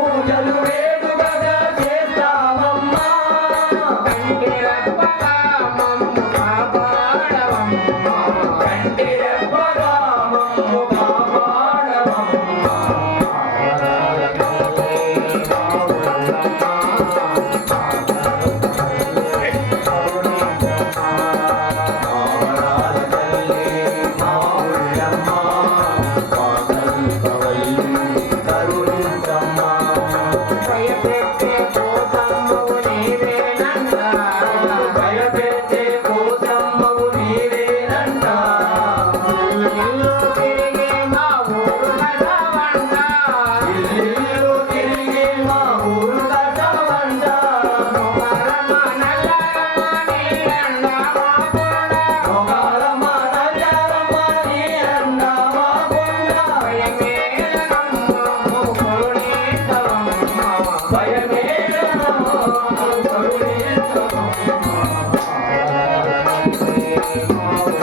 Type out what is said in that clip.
ఈ Música